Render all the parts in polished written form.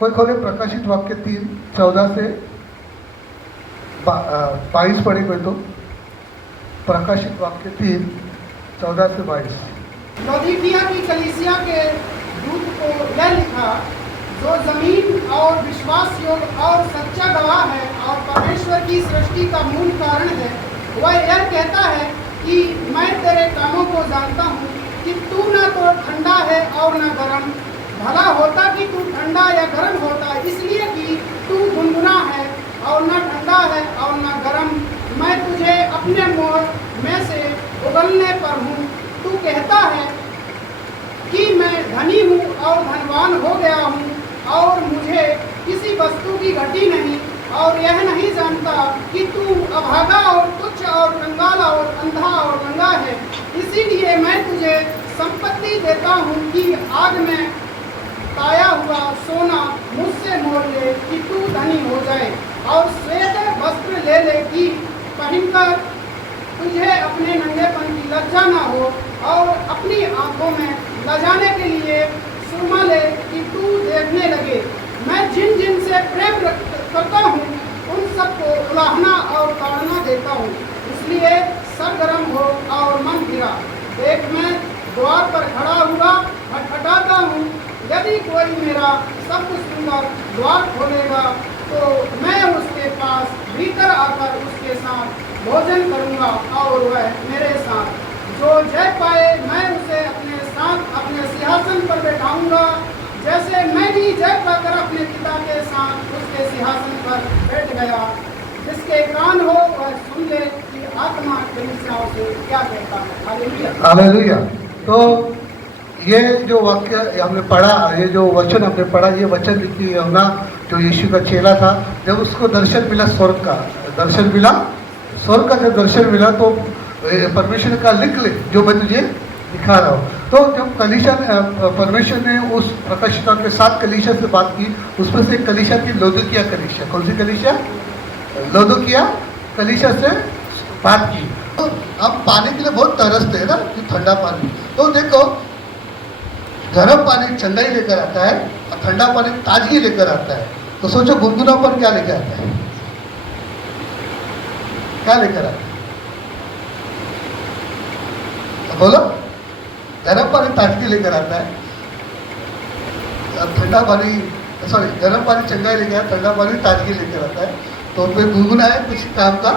कोई खोले प्रकाशित वाक्य 3:14 से 22 पढ़े कोई तो। प्रकाशित वाक्य 3:14 से 22। लौदीकिया की कलीसिया के दूत को यह लिखा, जो जमीन और विश्वास योग्य और सच्चा गवाह है और परमेश्वर की सृष्टि का मूल कारण है, वह यह कहता है कि मैं तेरे कामों को जानता हूँ कि तू न तो ठंडा है और न गर्म। भला होता कि तू ठंडा या गर्म होता, इसलिए कि तू गुनगुना है और न ठंडा है और न गर्म। मैं तुझे अपने मुँह में से उगलने पर हूँ। तू कहता है कि मैं धनी हूँ और धनवान हो गया हूँ और मुझे किसी वस्तु की घटी नहीं, और यह नहीं जानता कि तू अभागा और तुच्छ और कंगाल और अंधा और नंगा है। इसीलिए मैं तुझे संपत्ति देता हूँ कि आग में ताया हुआ सोना मुझसे मोल ले कि तू धनी हो जाए, और श्वेत वस्त्र ले ले कि पहनकर तुझे अपने नंगेपन की लज्जा न हो, और अपनी आंखों में लजाने के लिए सुरमा ले कि तू देखने लगे। मैं जिन जिन से प्रेम करता हूँ उन सबको उलाहना और ताड़ना देता हूँ। इसलिए सरगर्म हो और मन फिरा। देख, मैं द्वार पर खड़ा हुआ खटखटाता हूँ। यदि कोई मेरा सब सुंदर द्वार खोलेगा तो मैं उसके पास भीतर आकर उसके साथ भोजन करूँगा और वह मेरे साथ। जो जय पाए मैं उसे अपने साथ अपने सिंहासन पर बैठाऊंगा, जैसे मैं भी जय पाकर अपने पिता के साथ उसके सिंहासन पर बैठ गया। जिसके कान हो वह सुन ले कि आत्मा कलीसियाओं से क्या कहता है। Hallelujah, hallelujah. तो ये जो वाक्य हमने पढ़ा, ये जो वचन हमने पढ़ा, ये वचन लिखी यूहन्ना जो यीशु का चेला था, जब उसको दर्शन मिला स्वर्ग का, दर्शन मिला स्वर्ग का, जब दर्शन मिला तो परमेश्वर का लिख ले जो मैं तुझे दिखा रहा हूँ। तो जब कलीसिया परमेश्वर ने उस प्रकाशिता के 7 कलीसिया से बात की, उसमें से एक कलीसिया थी लौदीकिया कलीसिया। कौन सी कलीसिया? लौदीकिया कलीसिया से बात की। तो हम पानी के लिए बहुत तरसते हैं ना, कि ठंडा पानी। तो देखो, गर्म पानी ठंडा ही लेकर आता है और ठंडा पानी ताजगी लेकर आता है। तो सोचो गुनगुनापन क्या लेकर आता है? क्या लेकर आता है? बोलो। गर्म पानी ताजगी लेकर आता है, ठंडा पानी सॉरी गर्म पानी चंगाई लेकर आता है, ठंडा पानी ताजगी लेकर आता है। तो उनमें गुनगुना है कुछ काम का?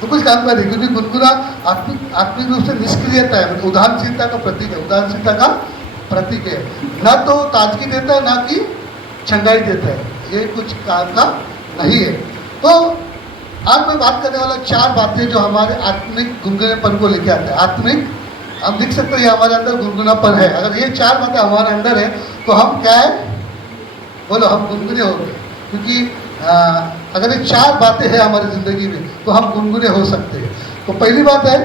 तो कुछ काम का नहीं, क्योंकि गुनगुना आत्मिक रूप से निष्क्रियता है, मतलब उदासीनता का प्रतीक है, उदासीनता का प्रतीक है। ना तो ताजगी देता है, ना कि चंगाई देता है, ये कुछ काम का नहीं है। तो आज मैं बात करने वाला 4 बातें जो हमारे आत्मिक गुनगुनापन को लेके आते हैं। आत्मिक, हम लिख सकते हैं ये हमारे अंदर गुनगुनापन है। अगर ये 4 बातें हमारे अंदर है तो हम क्या है? बोलो, हम गुनगुने हो गए। क्योंकि अगर ये 4 बातें हैं हमारी जिंदगी में तो हम गुनगुने हो सकते हैं। तो पहली बात है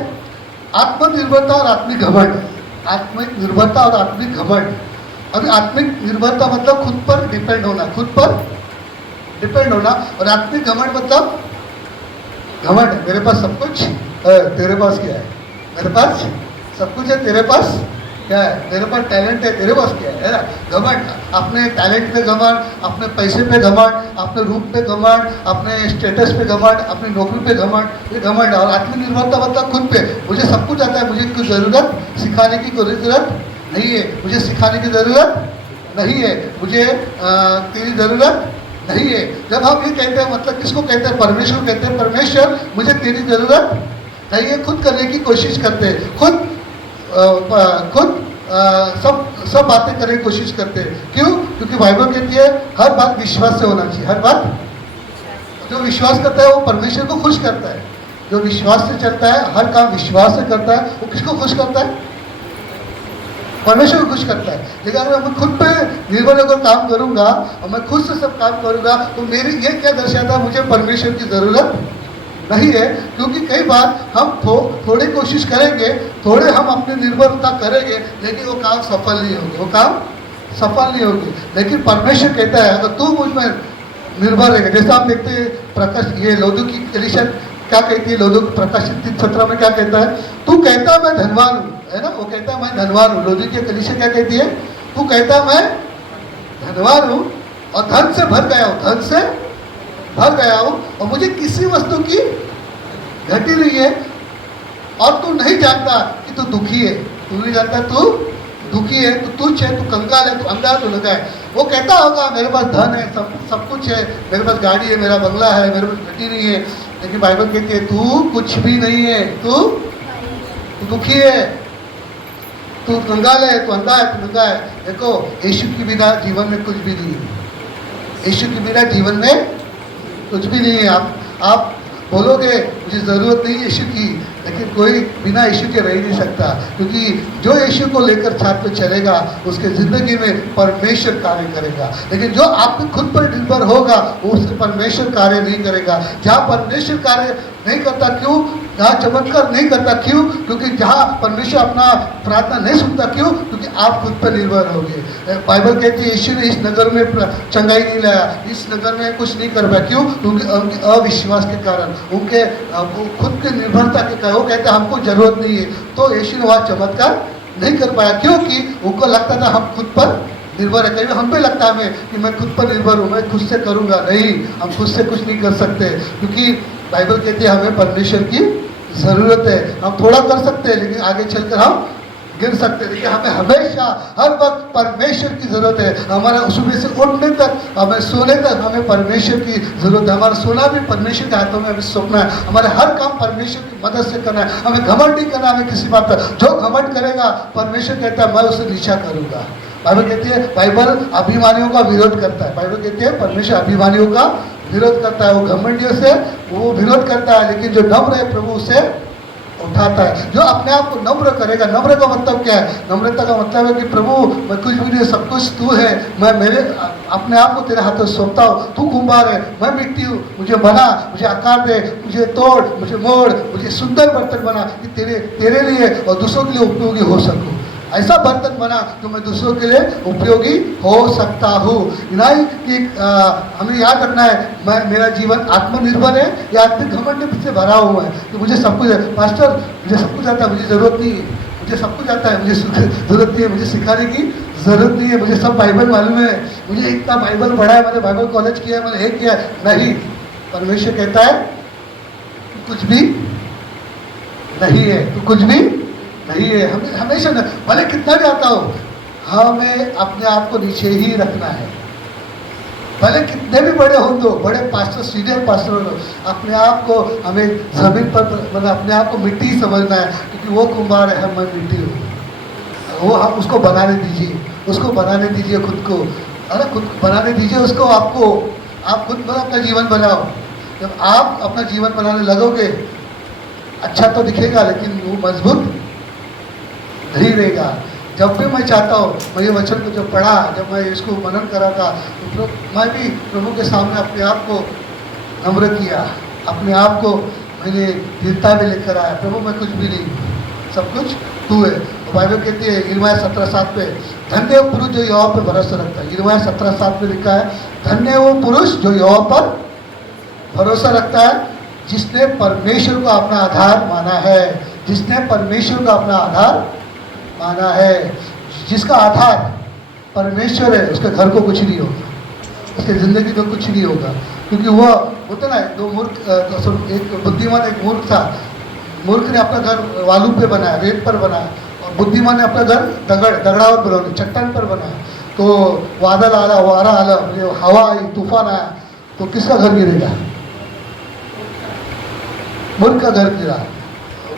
आत्मनिर्भरता और आत्मिक घमंड। आत्मिक निर्भरता और आत्मिक घमंड। अभी आत्मिक निर्भरता मतलब खुद पर डिपेंड होना, खुद पर डिपेंड होना, और आत्मिक घमंड मतलब घमंड, मेरे पास सब कुछ है, तेरे पास क्या है? मेरे पास सब कुछ है, तेरे पास क्या है? मेरे पास टैलेंट है, तेरे पास क्या है ना? घमंड, अपने टैलेंट पे घमंड, अपने पैसे पे घमंड, अपने रूप पे घमंड, अपने स्टेटस पे घमंड, अपनी नौकरी पे घमंड, ये घमंड। और आत्मनिर्भरता मतलब खुद पे, मुझे सब कुछ आता है, मुझे कोई ज़रूरत सिखाने की कोई ज़रूरत नहीं है, मुझे सिखाने की ज़रूरत नहीं है, मुझे तेरी ज़रूरत नहीं है। जब हम ये कहते हैं, मतलब किसको कहते हैं? परमेश्वर को कहते हैं, परमेश्वर मुझे तेरी ज़रूरत नहीं है, खुद करने की कोशिश करते हैं, खुद सब बातें करने की कोशिश करते हैं। क्यों? क्योंकि बाइबल कहती है हर बात विश्वास से होना चाहिए। हर बात, जो विश्वास करता है वो परमेश्वर को खुश करता है। जो विश्वास से चलता है, हर काम विश्वास से करता है, वो किसको खुश करता है? परमेश्वर को खुश करता है। लेकिन अगर मैं खुद पे निर्भर होकर काम करूंगा और मैं खुद से सब काम करूंगा तो मेरी ये क्या दर्शाता है? मुझे परमेश्वर की ज़रूरत नहीं है। क्योंकि कई बार हम थोड़ी कोशिश करेंगे, थोड़े हम अपनी निर्भरता करेंगे, लेकिन वो काम सफल नहीं होगी, वो काम सफल नहीं होगी। लेकिन परमेश्वर कहता है अगर तू मुझ में निर्भर रहेगा, जैसा आप देखते हैं प्रकाश, ये लौदीकिया की कलीसिया क्या कहती है? लौदीकिया प्रकाशित 3:17 में क्या कहता है? तू कहता मैं धनवान हूँ, है ना? वो कहता मैं धनवान हूँ। लौदीकिया कलीसिया क्या कहती है? तू कहता मैं धनवान हूँ, और धन से भर गया हूँ, धन से भर गया हूँ और मुझे किसी वस्तु की घटी नहीं है। और तू नहीं जानता कि तू दुखी है, तू नहीं जानता तू दुखी है, तू तुच्छ है, तू कंगाल है, तू अंधा, तू लगा है। वो कहता होगा मेरे पास धन है, सब कुछ है, मेरे पास गाड़ी है, मेरा बंगला है, मेरे पास घटी नहीं है। लेकिन बाइबल कहती है तू कुछ भी नहीं है, तू दुखी है, तू कंगाल है, तू अंधा है, तू नंगा है। देखो यीशु के बिना जीवन में कुछ भी नहीं है, यीशु के बिना जीवन में कुछ भी नहीं है। आप बोलोगे मुझे ज़रूरत नहीं यीशु की, लेकिन कोई बिना यीशु के रह ही नहीं सकता, क्योंकि जो यीशु को लेकर साथ में चलेगा उसके ज़िंदगी में परमेश्वर कार्य करेगा। लेकिन जो आप पे खुद पर निर्भर होगा वो उससे परमेश्वर कार्य नहीं करेगा। जहाँ परमेश्वर कार्य नहीं करता, क्यों? जहाँ चमत्कार नहीं करता, क्यों? क्योंकि जहाँ परमेश्वर अपना प्रार्थना नहीं सुनता, क्यों? क्योंकि आप खुद पर निर्भर होगे। बाइबल कहती है यीशु ने इस नगर में चंगाई नहीं लाया, इस नगर में कुछ नहीं कर पाया, क्यों? क्योंकि उनके अविश्वास के कारण, उनके खुद के निर्भरता के कारण। वो कहते हैं हमको जरूरत नहीं है, तो यीशु ने वहाँ चमत्कार नहीं कर पाया, क्योंकि उनको लगता था हम खुद पर निर्भर है। कहीं हम पे लगता है हमें कि मैं खुद पर निर्भर हूँ, मैं खुद से करूँगा। नहीं, हम खुद से कुछ नहीं कर सकते, क्योंकि बाइबल कहती है हमें परमेश्वर की ज़रूरत है। हम थोड़ा कर सकते हैं लेकिन आगे चलकर हम गिर सकते हैं, लेकिन हमें हमेशा हर वक्त परमेश्वर की ज़रूरत है। हमारा सुबह से उठने तक, हमें सोने तक हमें परमेश्वर की ज़रूरत है। हमारा सोना भी परमेश्वर के हाथों में हमें सोना है, हमारे हर काम परमेश्वर की मदद से करना है। हमें घमंड नहीं करना हमें किसी बात पर। जो घमंड करेगा परमेश्वर कहता है मैं उसे नीचा करूँगा। बाइबल कहती है, बाइबल अभिमानियों का विरोध करता है। बाइबल कहती है परमेश्वर अभिमानियों का विरोध करता है, वो घमंडियों से वो विरोध करता है, लेकिन जो नम्र है प्रभु उसे उठाता है। जो अपने आप को नम्र करेगा, नम्र का मतलब क्या है? नम्रता का मतलब है कि प्रभु मैं कुछ भी नहीं, सब कुछ तू है, मैं मेरे अपने आप को तेरे हाथों सौंपता हूँ। तू कुंभार है, मैं मिट्टी हूँ, मुझे बना, मुझे आकार दे, मुझे तोड़, मुझे मोड़, मुझे सुंदर बर्तन बना कि तेरे लिए और दूसरों के लिए उपयोगी हो सकूँ। ऐसा बर्तन बना जो मैं दूसरों के लिए उपयोगी हो सकता हूँ। नहीं कि हमें याद रखना है मेरा जीवन आत्मनिर्भर है या आत्मिक घमंड से भरा हुआ है कि मुझे सब कुछ है। पास्टर मुझे सब कुछ आता है, मुझे ज़रूरत नहीं है, मुझे सब कुछ आता है, मुझे ज़रूरत नहीं है, मुझे सिखाने की ज़रूरत नहीं है, मुझे सब बाइबल मालूम है, मुझे इतना बाइबल पढ़ा है, मैंने बाइबल कॉलेज किया है, मैंने किया है। नहीं, परमेश्वर कहता है कुछ भी नहीं है, तो कुछ भी नहीं है। हमें हमेशा भले कितना भी आता हो, हमें अपने आप को नीचे ही रखना है। भले कितने भी बड़े हो, तो बड़े पास्टर, सीनियर पास्टर हो, अपने आप को हमें ज़मीन पर मतलब अपने आप को मिट्टी ही समझना है, क्योंकि वो कुंभार है, मैं मिट्टी हूँ। वो हम उसको बनाने दीजिए, उसको बनाने दीजिए खुद को, अरे खुद बनाने दीजिए उसको। आपको आप खुद अपना जीवन बनाओ। जब आप अपना जीवन बनाने लगोगे, अच्छा तो दिखेगा लेकिन वो मजबूत नहीं रहेगा। जब भी मैं चाहता हूँ, मैं ये वचन को जब पढ़ा, जब मैं इसको मनन करा था, तो मैं भी प्रभु के सामने अपने आप को नम्र किया, अपने आप को मैंने दीनता में लेकर आया। प्रभु मैं कुछ भी नहीं, सब कुछ तू है। तो बाइबल कहती है यिर्मयाह 17:7 पे, धन्य वो पुरुष जो यहोवा पर भरोसा रखता है। यिर्मयाह 17:7 में लिखा है, धन्य वो पुरुष जो यहोवा पर भरोसा रखता है, जिसने परमेश्वर को अपना आधार माना है, जिसने परमेश्वर को अपना आधार माना है। जिसका आधार परमेश्वर है उसके घर को कुछ नहीं होगा, उसके ज़िंदगी को कुछ नहीं होगा, क्योंकि वह होता ना दो मूर्ख, एक बुद्धिमान एक मूर्ख था। मूर्ख ने अपना घर वालू पे बनाया, रेत पर बनाया, और बुद्धिमान ने अपना घर दगड़ावत बनाया, चट्टान पर बनाया। तो बादल आला, वारा आला, हवा आई, तूफान आया, तो किसका घर गिरेगा? मूर्ख का घर गिरा,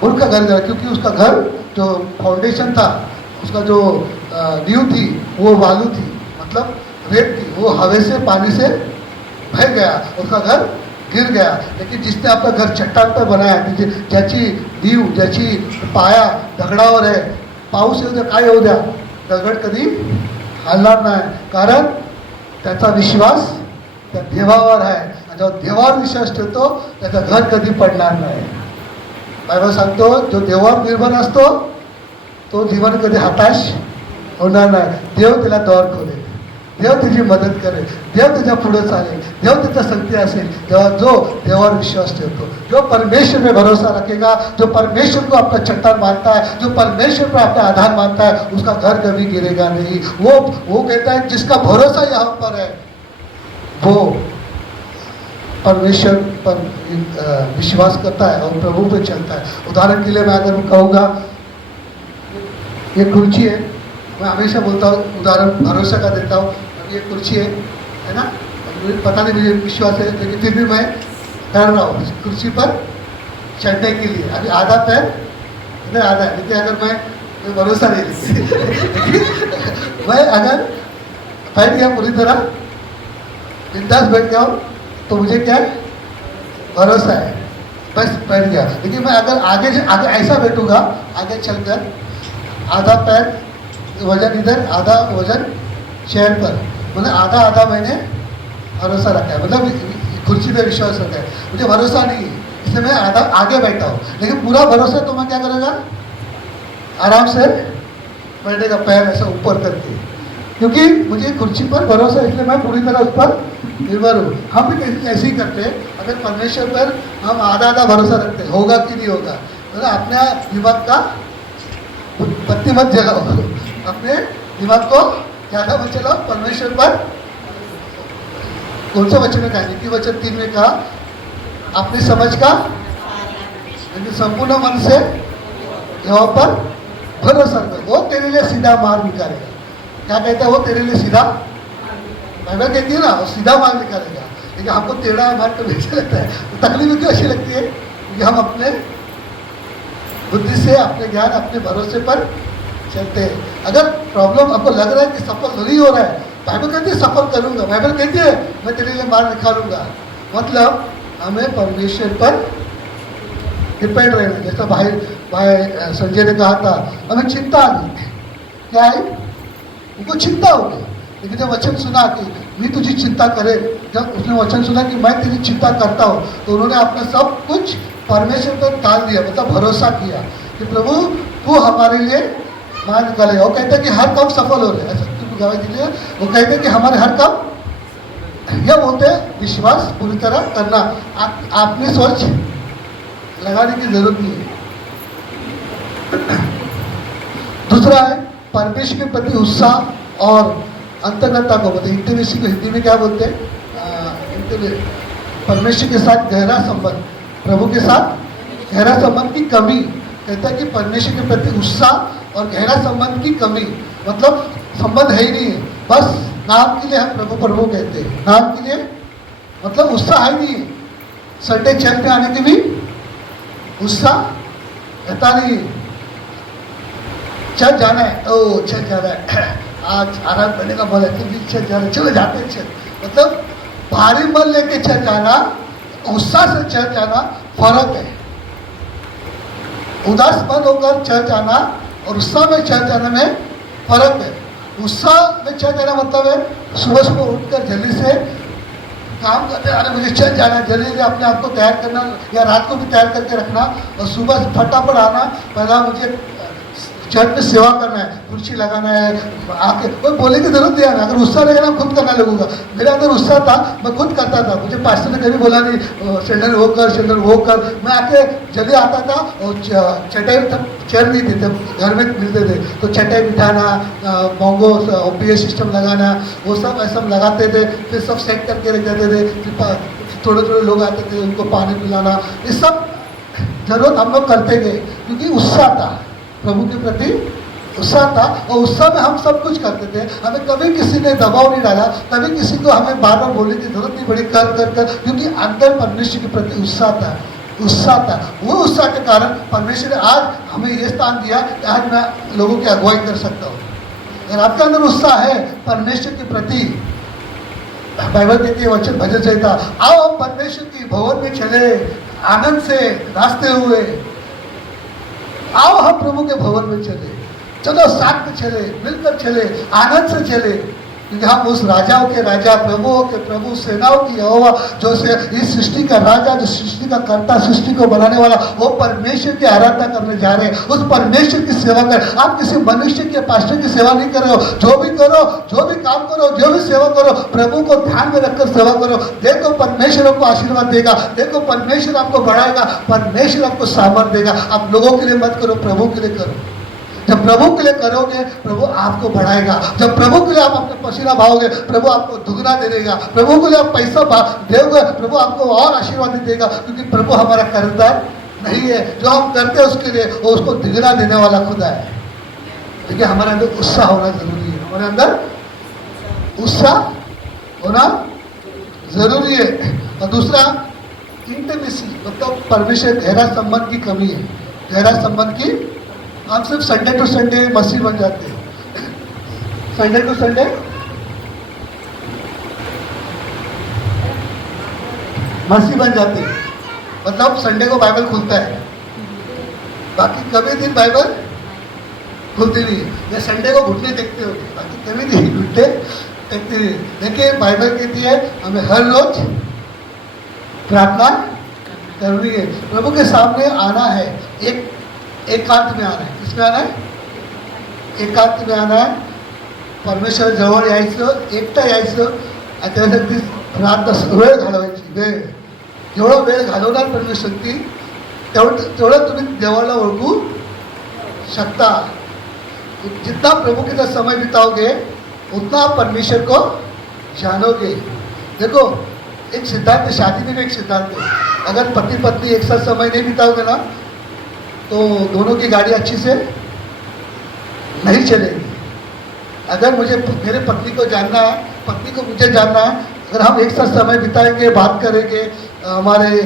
मूर्ख का घर गिरा, क्योंकि उसका घर जो फाउंडेशन था, उसका जो नींव थी वो वालू थी, मतलब रेत थी, वो हवा से पानी से बह गया, उसका घर गिर गया। लेकिन जिसने अपना घर चट्टान पर बनाया, ज्याची नींव, ज्याची पाया दगडावर आहे, पाऊस येऊ द्या, काय येऊ द्या, दगड कधी हलणार नाही, कारण त्याचा विश्वास त्या देवावर आहे। जेव्हा देवावर विश्वास ठेवतो त्याचं घर कधी पडणार नाही। बायबल सांगतो जो देवावर निर्भर असतो तो जीवन कधी हताश होणार नाही। देव त्याला द्वार खोलेल, देव त्याची मदत करेल, देव त्याच्या पुढे चालेल, देव त्याचा शक्ती असेल। तेव्हा जो देवावर विश्वास ठेवतो, जो परमेश्वर में भरोसा रखेगा, जो परमेश्वर को अपना चट्टान मानता है, जो परमेश्वर पर अपना आधार मानता है, उसका घर कभी गिरेगा नहीं। वो कहता है जिसका भरोसा यहाँ पर है, वो परमेश्वर पर विश्वास करता है और प्रभु पे चलता है। उदाहरण के लिए मैं अगर कहूँगा, ये कुर्सी है, मैं हमेशा बोलता हूँ उदाहरण भरोसा का देता हूँ। अब ये कुर्सी है ना, मुझे पता नहीं, मुझे विश्वास है, लेकिन फिर भी मैं कर रहा हूँ कुर्सी पर चढ़ने के लिए। अभी आधा पैर इधर आधा है, लेकिन अगर मैं भरोसा नहीं मैं अगर बैठ गया पूरी तरह बिंदास बैठ गया हूँ तो मुझे क्या है, भरोसा है, बस बैठ गया। लेकिन मैं अगर आगे ऐसा बैठूंगा, आगे चलकर आधा पैर वजन इधर, आधा वजन चेयर पर, मतलब आधा आधा मैंने भरोसा रखा है, मतलब कुर्सी पे विश्वास रखा है। मुझे भरोसा नहीं है इसलिए मैं आधा आगे बैठा हूँ, लेकिन पूरा भरोसा तो मैं क्या करूँगा, आराम से बैठेगा पैर ऐसा ऊपर करके, क्योंकि मुझे कुर्सी पर भरोसा है, इसलिए मैं पूरी तरह उस पर निर्भर हूँ। हम भी ऐसे ही करते हैं, अगर परमेश्वर पर हम आधा आधा भरोसा रखते हैं, होगा कि नहीं होगा, तो अपने दिमाग का बत्ती मत जलाओ, अपने दिमाग को ज़्यादा मत चलाओ, परमेश्वर पर। कौन सा वचन में कहा, नीति वचन 3 में कहा, अपनी समझ का लेकिन संपूर्ण मन से यहोवा पर भरोसा कर, वो तेरे लिए सीधा मार्ग निकालेगा। क्या कहता है, वो तेरे लिए सीधा, बाइबल कहती है ना, वो सीधा मार्ग निकालेगा। लेकिन हमको टेढ़ा मार्ग तो अच्छा लगता है, तो तकलीफ क्यों अच्छी लगती है, क्योंकि हम अपने बुद्धि से, अपने ज्ञान, अपने भरोसे पर चलते हैं। अगर प्रॉब्लम आपको लग रहा है कि सफल नहीं हो रहा है, बाइबल कहती है सफल करूंगा, बाइबल कहती है मैं तेरे लिए मार्ग निकालूंगा। मतलब हमें परमेश्वर पर डिपेंड रहना। जैसा भाई संजय ने कहा था, हमें चिंता आ गई, क्या है, उनको चिंता हो गई। लेकिन जब वचन सुना कि मैं तुझे चिंता करे, जब उसने वचन सुना कि मैं तेरी चिंता करता हूँ, तो उन्होंने अपना सब कुछ परमेश्वर पर डाल दिया, मतलब भरोसा किया कि प्रभु तू हमारे लिए मार्ग निकालेगा। वो कहते हैं कि हर काम सफल हो रहे हैं, ऐसा तुम गवाही दीजिए। वो कहते हैं कि हमारे हर काम, यह बोलते हैं विश्वास पूरी तरह करना। आपने सोच लगाने की जरूरत नहीं है। दूसरा है परमेश्वर के प्रति उत्साह और अंतरंगता को बोलते हैं, इंटीमेसी को हिंदी में क्या बोलते हैं, परमेश्वर के साथ गहरा संबंध, प्रभु के साथ गहरा संबंध की कमी। कहता है कि परमेश्वर के प्रति उत्साह और गहरा संबंध की कमी, मतलब संबंध है ही नहीं है, बस नाम के लिए हम प्रभु प्रभु कहते हैं, नाम के लिए, मतलब उत्साह है नहीं है। संडे चर्च में आने की भी उत्साह रहता नहीं है। चर्च जाना है, ओ चर्च जाना है, आज आराम करने का मन है, चर्च जाना है, चलो जाते हैं चर्च। मतलब भारी मन लेके चर्च जाना, उत्साह से चर्च जाना फर्क है। उदास मन होकर चर्च आना और उत्साह में चर्च आने में फर्क है। उत्साह में चर्च आना मतलब है सुबह सुबह उठकर जल्दी से काम करते, अरे मुझे चर्च जाना है, जल्दी से अपने आप को तैयार करना, या रात को भी तैयार करके रखना और सुबह फटाफट आना। पहला मुझे चर्च में सेवा करना है, कुर्सी लगाना है, आके कोई बोले की जरूरत नहीं है। अगर उत्साह रहेगा ना, खुद करना लगूंगा। मेरे अंदर उत्साह था, मैं खुद करता था, मुझे पास्टर ने कभी बोला नहीं सेंडर वो कर, सेंडर वो कर। मैं आके जल्दी आता था और चटाई चेयर नहीं थे, घर में मिलते थे, तो चटाई बिठाना, मोंगो OPS सिस्टम लगाना, वो सब ऐसा लगाते थे। फिर सब सेट करके रख देते थे, फिर थोड़े थोड़े लोग आते थे, उनको पानी पिलाना, ये सब जरूरत हम लोग करते गए, क्योंकि उत्साह था, प्रभु के प्रति उत्साह था। और उत्साह में हम सब कुछ करते थे, हमें कभी किसी ने दबाव नहीं डाला, कभी किसी को हमें बार बार बोलने की जरूरत नहीं पड़ी, कर कर कर, क्योंकि अंदर परमेश्वर के प्रति उत्साह था, उत्साह था। वो उत्साह के कारण परमेश्वर ने आज हमें ये स्थान दिया कि आज मैं लोगों की अगुवाई कर सकता हूँ। अगर आपके अंदर उत्साह है परमेश्वर के प्रति, बाइबल कहती है, वचन भजन संहिता, आओ परमेश्वर की भवन में चले आनंद से नाचते हुए, आओ हम प्रभु के भवन में चले, चलो साथ में चले, मिलकर चले, आनंद से चले, क्योंकि हम उस राजाओं के राजा, प्रभुओं के प्रभु, सेनाओं की यहोवा, जो से इस सृष्टि का राजा, जो सृष्टि का कर्ता, सृष्टि को बनाने वाला, वो परमेश्वर की आराधना करने जा रहे हैं। उस परमेश्वर की सेवा कर, आप किसी मनुष्य के पास्टर की सेवा नहीं कर रहे हो। जो भी करो, जो भी काम करो, जो भी सेवा करो, प्रभु को ध्यान में रखकर सेवा करो। देखो परमेश्वर आपको आशीर्वाद देगा, देखो परमेश्वर आपको बढ़ाएगा, परमेश्वर आपको सामर्थ देगा। आप लोगों के लिए मत करो, प्रभु के लिए करो। जब प्रभु के लिए करोगे प्रभु आपको बढ़ाएगा। जब प्रभु के लिए आप अपने पसीना बहाओगे प्रभु आपको दुगना दे देगा। प्रभु के लिए आप पैसा दोगे प्रभु आपको और आशीर्वाद देगा, क्योंकि प्रभु हमारा कर्जदार नहीं है। जो हम करते हैं उसके लिए वो उसको दुगना देने वाला खुदा है। देखिए हमारे अंदर उत्साह होना जरूरी है, हमारे अंदर उत्साह होना जरूरी है। और दूसरा इंटीमेसी, मतलब परमेश्वर गहरा संबंध की कमी है। गहरा संबंध की, हम सिर्फ संडे टू संडे मसीह बन जाते हैं। संडे टू संडे मसीह बन जाते हैं, मतलब संडे को बाइबल खुलता है, बाकी कभी दिन बाइबल खुलती नहीं है। या संडे को घुटने देखते हो, बाकी कभी नहीं घुटने देखते नहीं। देखिए बाइबल कहती है हमें हर रोज प्रार्थना करनी है, प्रभु के सामने आना है, एकांत में आना है। किसमें आना है? एकांत में आना है। परमेश्वर जवळ यायचं, एकटा यायचं आणि त्यासाठी रात वेळ घालवायची। वेळ जेवढा वेळ घालवणार परमेश्वरती तेवढं तुम्ही देवाला ओळखू शकता। जितना प्रभु के साथ समय बिताओगे उतना आप परमेश्वर को जानोगे। देखो एक सिद्धांत है, शादी में भी एक सिद्धांत है, अगर पति पत्नी एक साथ समय नहीं बिताओगे ना तो दोनों की गाड़ी अच्छी से नहीं चलेगी। अगर मुझे मेरे पत्नी को जानना है, पत्नी को मुझे जानना है, अगर हम एक साथ समय बिताएंगे, बात करेंगे हमारे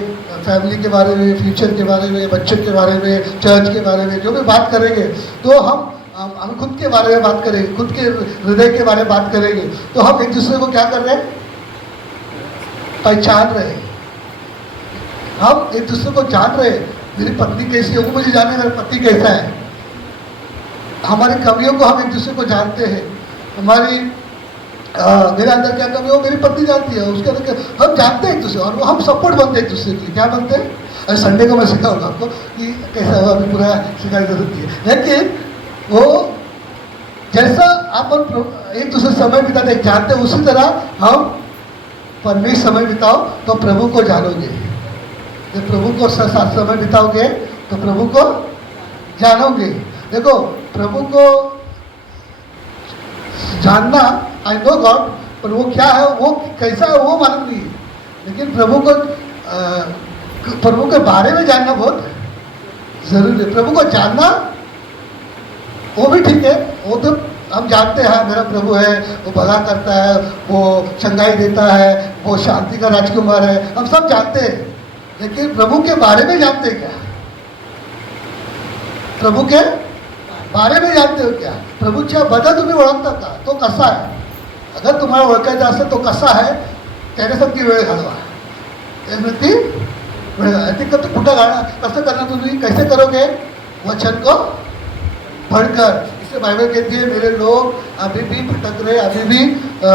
फैमिली के बारे में, फ्यूचर के बारे में, बच्चों के बारे में, चर्च के बारे में, जो भी बात करेंगे तो हम खुद के बारे में बात करेंगे, खुद के हृदय के बारे में बात करेंगे, तो हम एक दूसरे को क्या कर रहे हैं? पहचान रहे हैं। हम एक दूसरे को जान रहे हैं। मेरी पत्नी कैसी है वो मुझे जाने, मेरा पति कैसा है। हमारी कमियों को हम एक दूसरे को जानते हैं। हमारी मेरे अंदर क्या कमी है वो मेरी पत्नी जानती है, उसके अंदर हम जानते हैं एक दूसरे, और वो हम सपोर्ट बनते हैं एक दूसरे की। क्या बनते हैं? अरे संडे को मैं सिखाऊंगा आपको कि कैसा हुआ, अभी पूरा सिखाने की जरूरत नहीं है। लेकिन वो जैसा आप एक दूसरे समय बिताते जानते हैं, उसी तरह हम परमेश्वर समय बिताओ तो प्रभु को जानोगे। जब प्रभु को साथ समय बिताओगे तो प्रभु को जानोगे। देखो प्रभु को जानना, आई नो गॉड, पर वो क्या है, वो कैसा है वो मालूम नहीं है। लेकिन प्रभु के बारे में जानना बहुत जरूरी है। प्रभु को जानना वो भी ठीक है, वो तो हम जानते हैं मेरा प्रभु है, वो भला करता है, वो चंगाई देता है, वो शांति का राजकुमार है, हम सब जानते हैं। लेकिन प्रभु के बारे में जानते हैं क्या? प्रभु के बारे में जानते हो क्या? प्रभूच्या बद्दल तुम्ही ओळखता का? तो कसा आहे? अगर तुम्हाला ओळखायचं असेल तो कसा आहे त्याच्यासाठी वेळ घालवा। त्यासाठी वेळ घालवा। कुठं कसं करणार तुम्ही? कैसे करोगे? वचन को पढ़कर। इससे बाइबल कहती है मेरे लोग अभी भी भटक रहे, अभी भी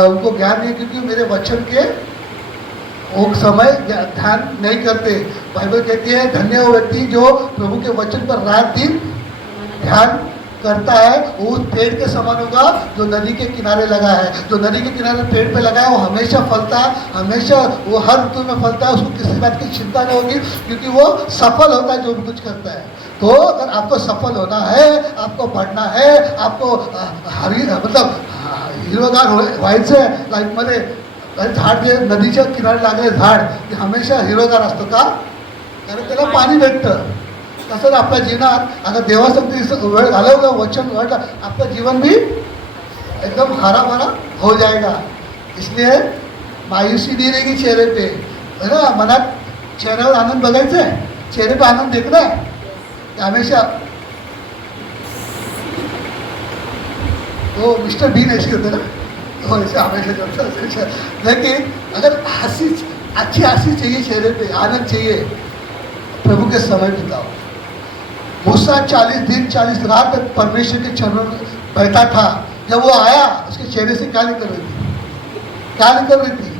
उनको ज्ञान नहीं, क्योंकि मेरे वचन के वो समय ध्यान नहीं करते। बाइबल कहती है धन्य वो व्यक्ति जो प्रभु के वचन पर रात दिन ध्यान करता है, वो उस पेड़ के समान होगा जो नदी के किनारे लगा है। जो नदी के किनारे पेड़ पे लगा है वो हमेशा फलता है, हमेशा वो हर ऋतु में फलता है, उसको किसी बात की चिंता नहीं होगी, क्योंकि वो सफल होता है जो भी कुछ करता है। तो अगर आपको सफल होना है, आपको बढ़ना है, आपको मतलब हिरवगार व्हायचं आहे लाईफमध्ये, झाड जे नदीच्या किनारे लागले झाड ते हमेशा हिरवगार असतो का? कारण त्याला पाणी भेटतं। तसंच आपल्या जीवनात अगर देवासंगती वेळ घालवलं, वचन वाटलं, आपका जीवन भी एकदम हरा भरा हो जाएगा। इसलिए मायूसी नहीं रहेगी चेहरे पे, है ना? मनात चेहऱ्यावर आनंद बघायचा है, चेहरे पे आनंद देखना है हमेशा। वो मिस्टर बीन ऐसे होते ना, वो ऐसे हमेशा करता है। लेकिन अगर हंसी, अच्छी हंसी चाहिए चेहरे पे, आनंद चाहिए, प्रभु के समय बिताओ। मूसा 40 दिन 40 रात तक परमेश्वर के चरणों में बैठा था। जब वो आया उसके चेहरे से क्या निकल रही थी? क्या निकल रही थी?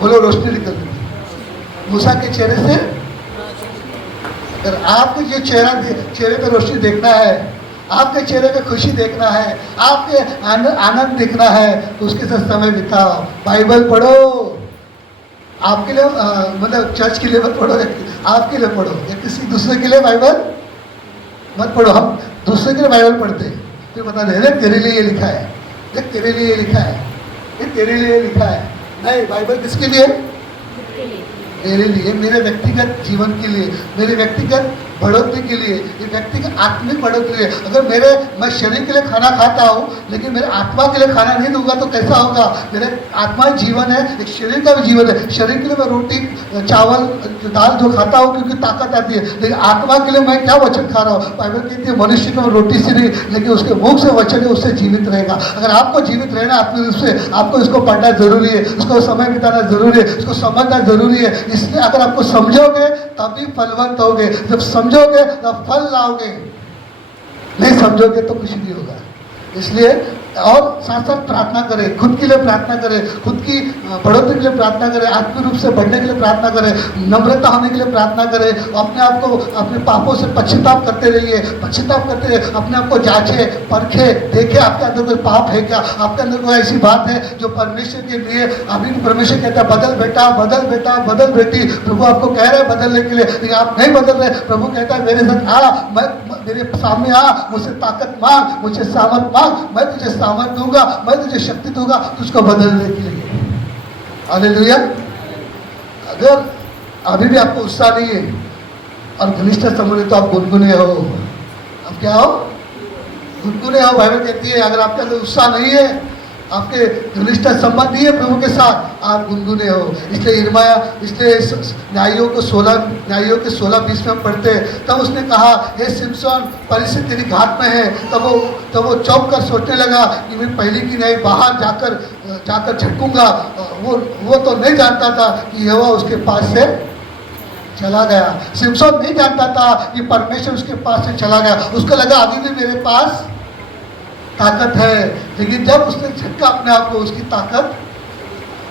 बोलो, रोशनी निकल रही थी मूसा के चेहरे से। अगर आपको जो चेहरे पे रोशनी देखना है, आपके चेहरे पे खुशी देखना है, आपके आनंद देखना है, तो उसके साथ समय बिताओ, बाइबल पढ़ो। आपके लिए मतलब चर्च के लिए मत पढ़ो, आपके लिए पढ़ो, या किसी दूसरे के लिए बाइबल मत पढ़ो। हम दूसरे के लिए बाइबल पढ़ते, फिर बता दे अरे तेरे लिए ये लिखा है, देख तेरे लिए ये लिखा है, ये तेरे लिए लिखा है। नहीं, बाइबल किसके लिए? मेरे लिए, मेरे व्यक्तिगत जीवन के लिए, मेरे व्यक्तिगत बढ़ोतरी के लिए, ये व्यक्तिगत आत्मिक बढ़ोतरी है। अगर मैं शरीर के लिए खाना खाता हूँ लेकिन मेरे आत्मा के लिए खाना नहीं दूंगा तो कैसा होगा? मेरे आत्मा जीवन है, एक शरीर का भी जीवन है। शरीर के लिए मैं रोटी चावल दाल जो खाता हूँ क्योंकि ताकत आती है, लेकिन आत्मा के लिए मैं क्या वचन खा रहा हूँ? बाइबल कहती है मनुष्य को रोटी से नहीं लेकिन उसके मुख से वचन है, उससे जीवित रहेगा। अगर आपको जीवित रहना आत्मिक रूप से, आपको इसको पढ़ना जरूरी है, उसको समय बिताना जरूरी है, उसको समझना जरूरी है। इसलिए अगर आपको समझोगे तभी फलवंत होगे, जब समझोगे तब फल लाओगे, नहीं समझोगे तो कुछ नहीं होगा। इसलिए और साथ साथ प्रार्थना करें, खुद के लिए प्रार्थना करें, खुद की बढ़ोतरी के लिए प्रार्थना करें, आत्मिक रूप से बढ़ने के लिए प्रार्थना करें, नम्रता होने के लिए प्रार्थना करें, अपने आप को अपने पापों से पश्चाताप करते रहिए, पश्चाताप करते रहिए, अपने आप को जांचे परखे, देखे आपके अंदर कोई पाप है क्या, आपके अंदर कोई ऐसी बात है जो परमेश्वर के लिए अभी परमेश्वर कहता है बदल बेटा, बदल बेटा, बदल बेटी। प्रभु आपको कह रहे हैं बदलने के लिए, लेकिन आप नहीं बदल रहे। प्रभु कहता है मेरे साथ आ, मेरे सामने आ, मुझसे ताकत मांग, मुझसे सामर्थ मांग, मैं तुझे सामर्थ दूंगा, मैं तुझे शक्ति दूंगा तुझको बदलने के लिए। हालेलुया। अगर अभी भी आपको उत्साह नहीं है और घनिष्ठ संबंध तो आप गुनगुने हो। अब क्या हो? गुनगुने हो। बाइबल कहती है अगर आपके अंदर उत्साह नहीं है, आपके घनिष्ठ संबंध नहीं है प्रभु के साथ, आप गुनगुने हो। इसलिए इर्माया, इसलिए न्यायियों के 16:20 में हम पढ़ते हैं, तब उसने कहा हे सिमसोन परिस्थिति तेरी घात में है। तब वो चौंक कर सोचने लगा कि मैं पहले की नहीं बाहर जाकर झटकूंगा। वो तो नहीं जानता था कि यहोवा उसके पास से चला गया। सिमसोन नहीं जानता था कि परमेश्वर उसके पास से चला गया। उसको लगा अभी भी मेरे पास ताकत है, लेकिन जब उसने झटका अपने आप को, उसकी ताकत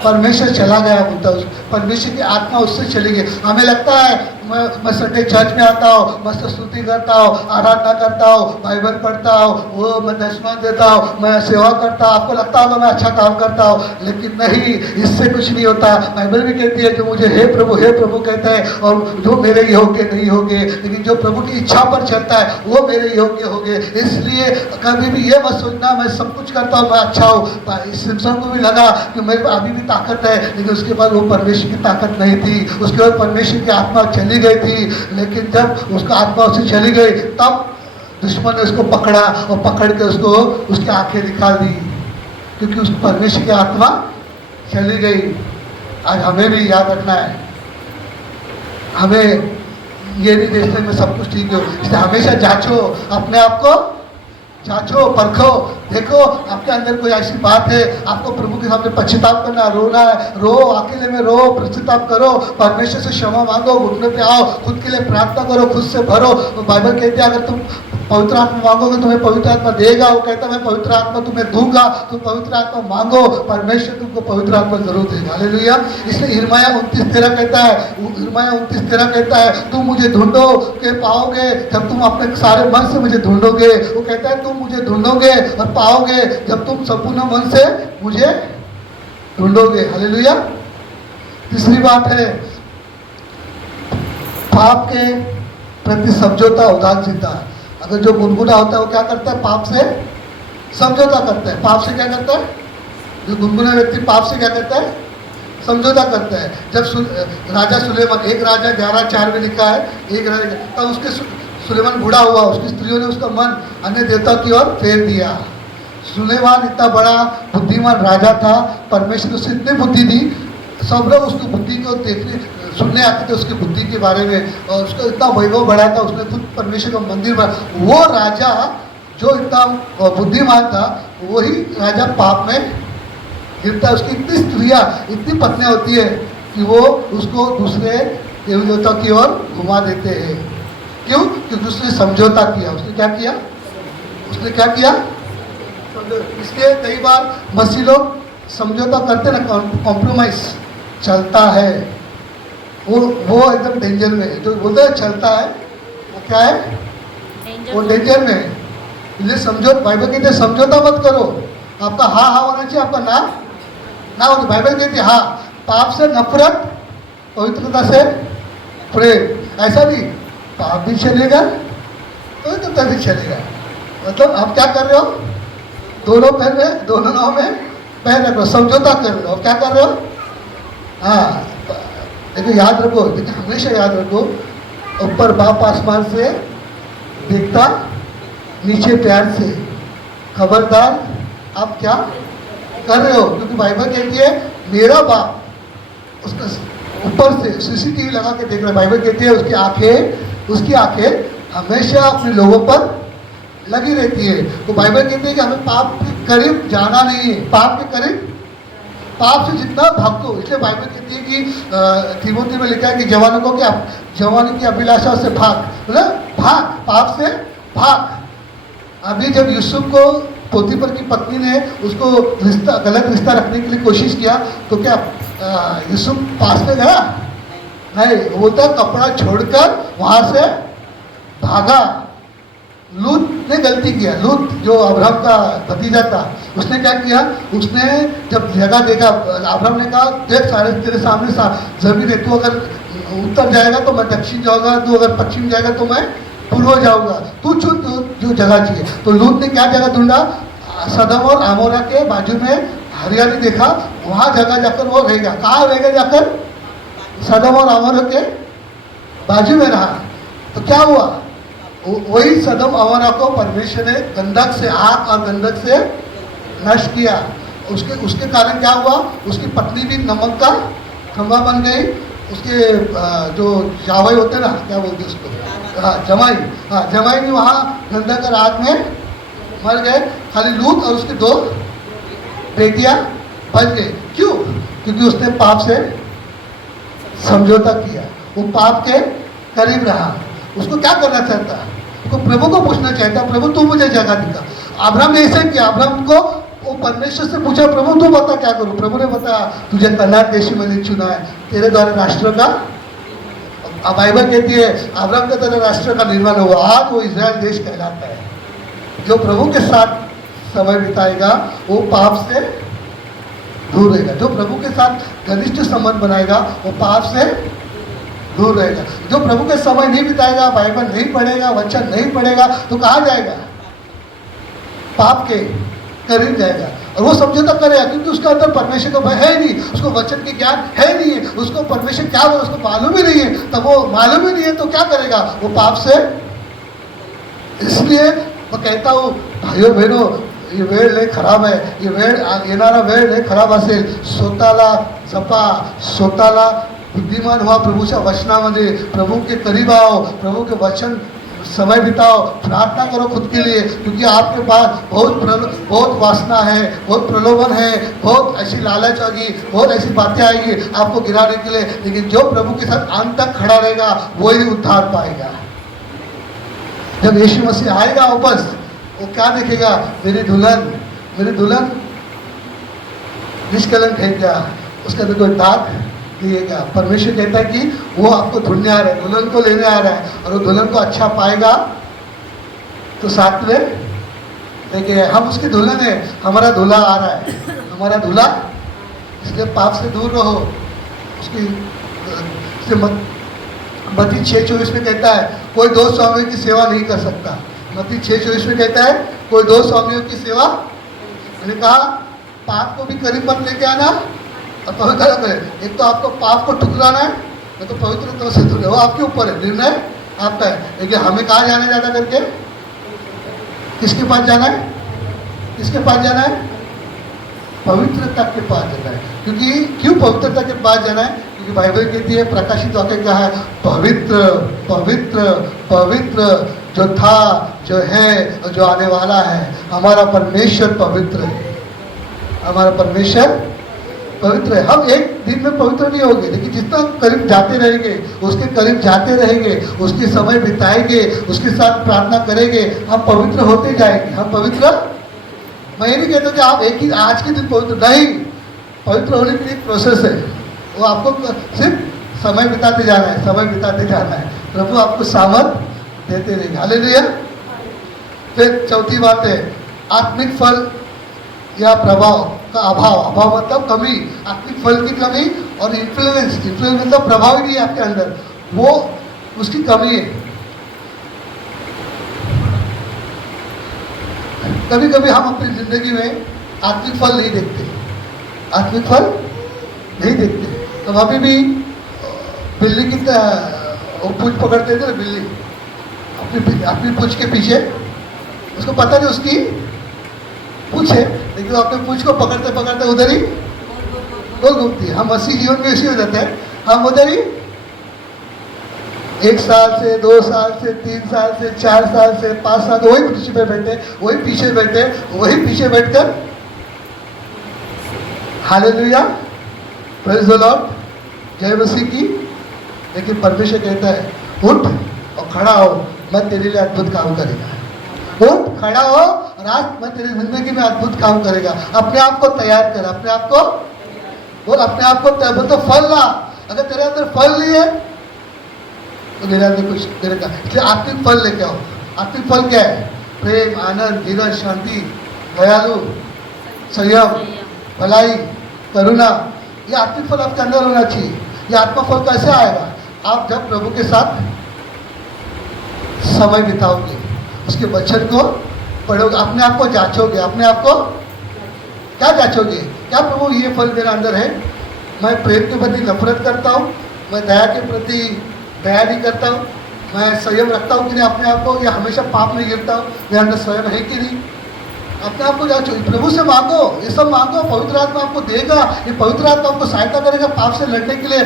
परमेश्वर चला गया बोलता है, परमेश्वर की आत्मा उससे चली गई। हमें लगता है मैं संडे चर्च में आता हूँ, मस्त स्तुति करता हूँ, आराधना करता हूँ, बाइबल पढ़ता हूँ, वो मैं दशमान देता हूँ, मैं सेवा करता हूँ, आपको लगता होगा मैं अच्छा काम करता हूँ, लेकिन नहीं, इससे कुछ नहीं होता। बाइबल भी कहती है जो मुझे हे प्रभु कहता है और जो मेरे योग्य नहीं होंगे, लेकिन जो प्रभु की इच्छा पर चलता है वो मेरे योग्य होंगे। इसलिए कभी भी ये मत सोचना मैं सब कुछ करता हूँ, मैं अच्छा हूँ। सिमसन को भी लगा कि मेरे अभी भी ताकत है, लेकिन उसके बाद वो परमेश्वर की ताकत नहीं थी, उसके बाद परमेश्वर की आत्मा चली गई थी। लेकिन जब उसका आत्मा उससे चली गई तब दुश्मन ने उसको पकड़ा और पकड़ के उसको उसकी आंखें निकाल दी, क्योंकि उस परमेश्वर की आत्मा चली गई। आज हमें भी याद रखना है, हमें ये नहीं देखने में सब कुछ ठीक हो, इसलिए हमेशा जांचो, अपने आप को जांचो, परखो, देखो आपके अंदर कोई ऐसी बात है, आपको प्रभु के सामने पश्चाताप करना, रोना है, रो, अकेले में रो, पश्चाताप करो, परमेश्वर से क्षमा मांगो, घुटने पे आओ, खुद के लिए प्रार्थना करो, खुद से भरो। बाइबल कहती है अगर तुम पवित्र आत्मा मांगोगे तुम्हें पवित्र आत्मा देगा। वो कहता है मैं पवित्र आत्मा तुम्हें दूंगा, तुम पवित्र आत्मा मांगो, परमेश्वर तुमको पवित्र आत्मा जरूर देगा। हालेलुया। इसलिए यिर्मयाह 29:13 कहता है, यिर्मयाह 29:13 कहता है तुम मुझे ढूंढो के पाओगे जब तुम अपने सारे मन से मुझे ढूंढोगे। वो कहता है तुम मुझे ढूंढोगे और पाओगे जब तुम संपूर्ण मन से मुझे ढूंढोगे। हालेलुया। तीसरी बात है पाप के प्रति समझौता उदासीनता। अगर जो गुनगुना होता है वो क्या करता है? पाप से समझौता करता है। पाप से क्या करता है? जो गुनगुना व्यक्ति पाप से क्या करता है? समझौता करता है। जब राजा सुलेमान, एक राजा 11:4 में लिखा है, एक राजा तब उसके सुलेमान बूढ़ा हुआ, उसकी स्त्रियों ने उसका मन अन्य देवता की ओर फेर दिया। सुलेमान इतना बड़ा बुद्धिमान राजा था, परमेश्वर ने उसे इतनी बुद्धि दी, सब लोग उसकी बुद्धि को देखने सुनने आते थे उसकी बुद्धि के बारे में, और उसका इतना वैभव बढ़ा था, उसने खुद परमेश्वर का मंदिर बना। वो राजा जो इतना बुद्धिमान था वही राजा पाप में गिरता। उसकी इतनी स्त्रियाँ, इतनी पत्नियाँ होती है कि वो उसको दूसरे देवी देवता की ओर घुमा देते हैं। क्यों? क्योंकि उसने समझौता किया। उसने क्या किया? इसलिए कई बार मसीह लोग समझौता करते ना, कॉम्प्रोमाइज चलता है, वो एकदम डेंजर में है। जो बोलते हैं चलता है वो क्या है? वो डेंजर में है। इसलिए समझौता, बाइबल कहते हैं समझौता मत करो। आपका हाँ होना चाहिए, आपका ना होना। बाइबल कहती है हाँ, पाप से नफरत, पवित्रता से प्रेम। ऐसा नहीं, पाप भी चलेगा पवित्रता भी चलेगा। मतलब आप क्या कर रहे हो, दोनों पैर में, दोनों नाव में पैर रख रहे हो, समझौता कर रहे हो। क्या कर रहे हो? हाँ, देखो याद रखो, देखो हमेशा याद रखो, ऊपर बाप आसमान से देखता, नीचे प्यार से। खबरदार आप क्या कर रहे हो, क्योंकि बाइबल कहती है मेरा बाप उसका ऊपर से सीसीटीवी लगा के देख रहा है। बाइबल कहती है उसकी आंखें हमेशा अपने लोगों पर लगी रहती है। तो बाइबल कहती है कि हमें पाप के करीब जाना नहीं है, पाप के करीब, पाप से जितना भागो। इसलिए बाइबल कहती है कि तीमोथी में लिखा है कि जवानों को क्या, जवानी की अभिलाषा से भाग, मतलब भाग, पाप से भाग। अभी जब यूसुफ को पोतीफर की पत्नी ने उसको रिश्ता, गलत रिश्ता रखने के लिए कोशिश किया, तो क्या यूसुफ पास में गया? नहीं, वो बोलता कपड़ा छोड़कर वहां से भागा। लूत ने गलती किया, लूत जो अब्राहम का भतीजा था, उसने क्या किया, उसने जब जगह देखा, अब्राहम ने कहा देख सारे तेरे सामने जमीन है, तू अगर उत्तर जाएगा तो मैं दक्षिण जाऊंगा, तू अगर पश्चिम जाएगा तो मैं पूर्व जाऊंगा, तू चुन जो जगह चाहिए। तो लूत ने क्या जगह ढूंढा, सदम और अमोरा के बाजू में हरियाली देखा, वहां जगह जाकर वो रहेगा। कहाँ रहेगा जाकर? सदम और अमोरा के बाजू में रहा। तो क्या हुआ, वही सदम अमोरा को परमेश्वर ने गंधक से, आग और गंधक से नष्ट किया। उसके कारण क्या हुआ, उसकी पत्नी भी नमक का खंभा बन गई। उसके जो जावई होते ना, क्या बोलते उसको, जमाई, जमाई भी वहाँ गंधक और आग में मर गए। खाली लूत और उसके 2 बेटियां बच गए। क्यों? क्योंकि उसने पाप से समझौता किया, वो पाप के करीब रहा। उसको क्या करना चाहता, उसको प्रभु को पूछना चाहता, प्रभु तू मुझे जगह दिखा। अब्राहम ने ऐसे किया, अब्राहम को वो परमेश्वर से पूछा, प्रभु तू बता क्या करूं। प्रभु ने बताया तुझे कनान देश मैंने चुना है, तेरे द्वारा राष्ट्र का, अब बाइबल कहती है अब्राहम के द्वारा राष्ट्र का निर्माण हुआ। आज वो इजराइल देश कहलाता है। जो प्रभु के साथ समय बिताएगा वो पाप से दूर रहेगा। जो प्रभु के साथ घनिष्ठ संबंध बनाएगा वो पाप से दूर रहेगा। जो प्रभु के समय नहीं बिताएगा, बाइबल नहीं पढ़ेगा, वचन नहीं पढ़ेगा, तो कहाँ जाएगा? पाप के करीब जाएगा। और वो समझौता करेगा क्योंकि उसके अंदर परमेश्वर का भय है नहीं, उसको वचन के ज्ञान है नहीं है, उसको परमेश्वर क्या बोले उसको मालूम ही नहीं है। तब वो मालूम ही नहीं है तो क्या करेगा, वो पाप से। इसलिए मैं कहता हूँ भाइयों बहनों, ही वेळ लय खराब आहे, ही वेळ येणारा वेळ लय खराब असेल. स्वतःला जपा, स्वतःला बुद्धिमान व्हा प्रभूच्या वचनामध्ये, प्रभु के करीब आओ, प्रभु के वचन समय बिताओ, प्रार्थना करो खुद के लिए, क्योंकि आपके पास बहुत वासना है, बहुत प्रलोभन है, बहुत ऐसी लालच आएगी, बहुत ऐसी बातें आएगी आपको गिराने के लिए. लेकिन जो प्रभु के साथ अंत तक खड़ा रहेगा वही उद्धार पाएगा. जब यीशु मसीह आएगा वापस, वो क्या देखेगा, मेरी दुल्हन निष्कलंक है क्या, उसका तो कोई दाग दिएगा. परमेश्वर कहता है कि वो आपको ढूंढने आ रहा है, दुल्हन को लेने आ रहा है, और वो दुल्हन को अच्छा पाएगा तो साथ में देखिए हम उसकी दुल्हन है, हमारा दूल्हा आ रहा है, हमारा दूल्हा. इसलिए पाप से दूर रहो. उसकी मत्ती 6:24 में कहता है कोई 2 स्वामियों की सेवा नहीं कर सकता. मत्ती 6:24 में कहता है कोई 2 स्वामियों की सेवा. मैंने कहा पाप को भी करीब मत लेके आना और पवित्र करें. एक तो आपको पाप को ठुकराना है, मैं तो पवित्र तरह से दूर, वो आपके ऊपर है, निर्णय आपका है. लेकिन हमें कहाँ जाना है ज़्यादा करके, किसके पास जाना है, किसके पास जाना है, पवित्रता के पास जाना है. क्यों पवित्रता के पास जाना है, क्योंकि बाइबल कहती है, प्रकाशित वाक्य क्या है, पवित्र पवित्र पवित्र जो था, जो है और जो आने वाला है. हमारा परमेश्वर पवित्र है, हमारा परमेश्वर पवित्र है. हम एक दिन में पवित्र नहीं होंगे, लेकिन जितना करीब जाते रहेंगे, उसके करीब जाते रहेंगे, उसके समय बिताएंगे, उसके साथ प्रार्थना करेंगे, हम पवित्र होते जाएंगे. हम पवित्र, मैं ये नहीं कहता कि आप एक ही आज के दिन पवित्र नहीं. पवित्र होने के लिए प्रोसेस है, वो आपको सिर्फ समय बिताते जाना है, समय बिताते जाना है. प्रभु आपको सामर्थ देते रहेंगे. हालेलुया. फिर चौथी बात है आत्मिक फल या प्रभाव का अभाव मतलब कमी. आत्मिक फल की कमी और इन्फ्लुएंस मतलब प्रभाव ही नहीं है आपके अंदर, वो उसकी कमी है. कभी कभी हम अपनी जिंदगी में आत्मिक फल नहीं देखते, आत्मिक फल नहीं देखते। तो अभी भी बिल्ली की पूंछ पकड़ते थे ना, बिल्ली अपनी अपनी पूंछ के पीछे, उसको पता नहीं उसकी पूंछ है, लेकिन वो अपने पूंछ को पकड़ते पकड़ते उधर ही गोल घूमती है। हम मसीह जीवन में ऐसे हो जाते हैं, हम उधर ही 1 साल से 2 साल से 3 साल से 4 साल से 5 साल वही पीछे पे बैठे, वही पीछे बैठे, वही पीछे बैठकर हालेलुया, प्रेज द लॉर्ड, जय मसीह की। लेकिन परमेश्वर कहता है उठ और खड़ा हो, मैं तेरे लिए अद्भुत काम करेगा। उठ खड़ा हो और आज मैं तेरी जिंदगी में अद्भुत काम करेगा। अपने आप को तैयार कर, अपने आप को बोल, अपने आप को बोल, तो फल ला। अगर तेरे अंदर फल नहीं है तो मेरे अंदर कुछ तेरे का, इसलिए आत्मिक फल लेके आओ। आत्मिक फल क्या है? प्रेम, आनंद, धीरज, शांति, दयालु, संयम, भलाई, करुणा, ये आत्मिक फल आपके अंदर होना चाहिए। ये आत्मा फल कैसे आएगा? आप जब प्रभु के साथ समय बिताओगे, उसके वचन को पढ़ोगे, अपने आप को जांचोगे, अपने आप को क्या जांचोगे? क्या प्रभु ये फल मेरे अंदर है? मैं प्रेम के प्रति नफरत करता हूँ, मैं दया के प्रति दया नहीं करता हूँ, मैं संयम रखता हूँ कि नहीं अपने आप को, या हमेशा पाप में गिरता हूँ, मेरे अंदर संयम है कि नहीं? अपने आप को जांचो, प्रभु से मांगो, ये सब मांगो, पवित्र आत्मा आपको देगा। ये पवित्र आत्मा आपको सहायता करेगा पाप से लड़ने के लिए,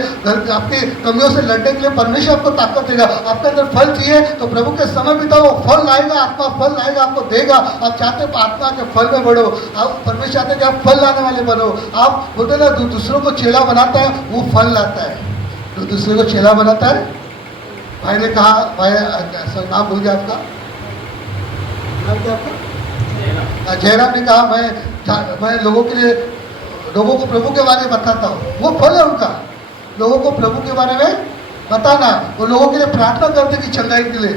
आपके कमियों से लड़ने के लिए। परमेश्वर आपको ताकत देगा। आपके अंदर फल चाहिए तो प्रभु के समय बिताओ, फल लाएगा, आत्मा फल लाएगा, आपको देगा। आप चाहते हो आत्मा के फल में बढ़ो, आप परमेश्वर चाहते हैं कि आप फल लाने वाले बनो। आप बोलते ना दूसरों को चेला बनाता है, वो फल लाता है। जो दूसरे को चेला बनाता है, भाई ने कहा, भाई नाम भूल गया आपका, नाम क्या आपका? जयराम ने कहा मैं लोगों के लिए, लोगों को प्रभु के बारे में बताता हूँ। वो फल है उनका, लोगों को प्रभु के बारे में बताना, वो लोगों के लिए प्रार्थना करते कि चंगाई के लिए।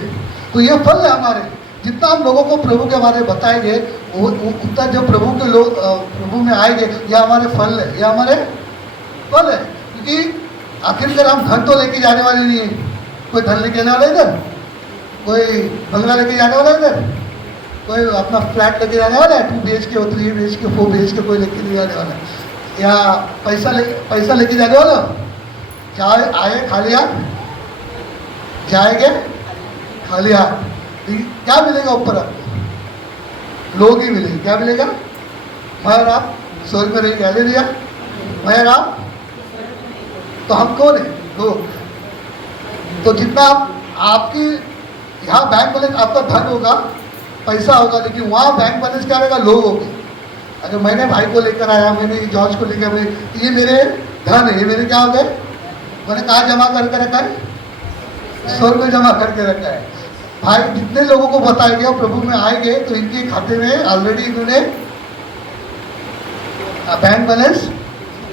तो ये फल है हमारे। जितना हम लोगों को प्रभु के बारे में बताएंगे, वो उतना जब प्रभु के लोग प्रभु में आएंगे, ये हमारे फल है, ये हमारे फल है। क्योंकि आखिरकार हम धन तो लेके जाने वाले नहीं है। कोई धन लेके जाने वाला इधर, कोई बंगला लेके जाने वाला इधर, कोई अपना फ्लैट लेके जाने वाला है 2 BHK और 3 BHK 4 BHK कोई लेके नहीं जाने वाला है, या पैसा लेके जाने वाला। चाहे आए खाली हाथ, जाएंगे खाली हाथ, क्या मिलेगा ऊपर आपको? लोग ही मिलेंगे। क्या मिलेगा? मैं और आप स्वर्ग में रहेंगे। हालेलुया, मैं और आप। तो हम कौन है? लोग। तो जितना आपकी यहाँ बैंक बैलेंस, आपका धन होगा, पैसा होगा, लेकिन वहाँ बैंक बैलेंस क्या रहेगा? लोग होंगे। अगर मैंने भाई को लेकर आया, मैंने जॉर्ज को लेकर, ये मेरे धन है, ये मेरे क्या हो गए? मैंने कहाँ जमा करके रखा है? स्वर्ग में जमा करके रखा है। भाई जितने लोगों को बताएंगे और प्रभु में आएंगे, तो इनके खाते में ऑलरेडी इन्होंने बैंक बैलेंस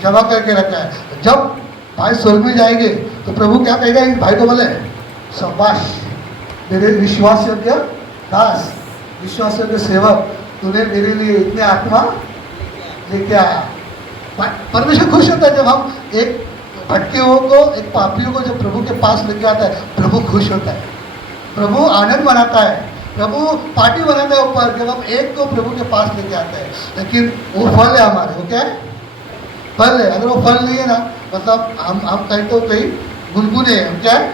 जमा करके रखा है। जब भाई स्वर्ग में जाएंगे तो प्रभु क्या कहेगा? इस भाई को बोले, शाबाश मेरे विश्वास योग्य दास, विश्वास योग्य सेवक, तूने मेरे लिए इतने आत्मा लेके आया। परमेश्वर खुश होता है जब हम एक भटके हुओं को, एक पापियों को जब प्रभु के पास लेके आता है, प्रभु खुश होता है, प्रभु आनंद मनाता है, प्रभु पार्टी बनाता है ऊपर जब हम एक को प्रभु के पास लेके आते हैं। लेकिन वो फल है हमारे, वो क्या है? फल है। अगर वो फल नहीं है ना, मतलब हम कहीं तो कहीं गुनगुने हैं। क्या है?